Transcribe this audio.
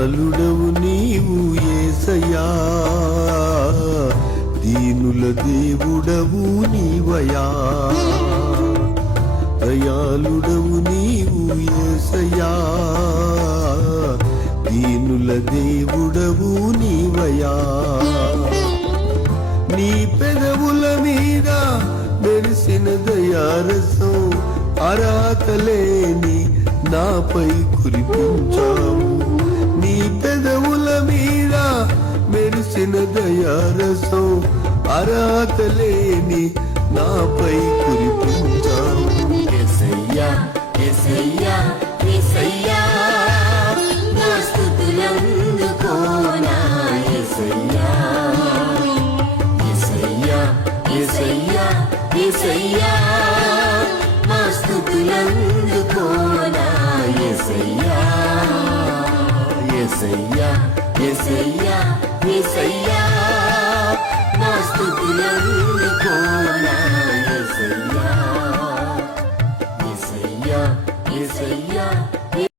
దయాళుడవు నీవు యేసయ్యా, దీనుల దేవుడవు నీవయా. దయాళుడవు నీవు యేసయ్యా, దీనుల దేవుడవు నీవయా. నీ పెదవుల మీద మెరిసిన దయారసం అర్హతలేని నాపై కురిపించావు. నీ పెదవుల మీద మెరిసిన దయారసం అర్హతలేని నాపై కురిపించావు. యేసయ్యా యేసయ్యా యేసయ్యా, నా స్తుతులందుకోనా యేసయ్యా. యేసయ్యా యేసయ్యా యేసయ్యా, నా స్తుతులందుకోనా యేసయ్యా. యేసయ్యా యేసయ్యా యేసయ్యా, నా స్తుతులందుకోనా యేసయ్యా. యేసయ్యా యేసయ్యా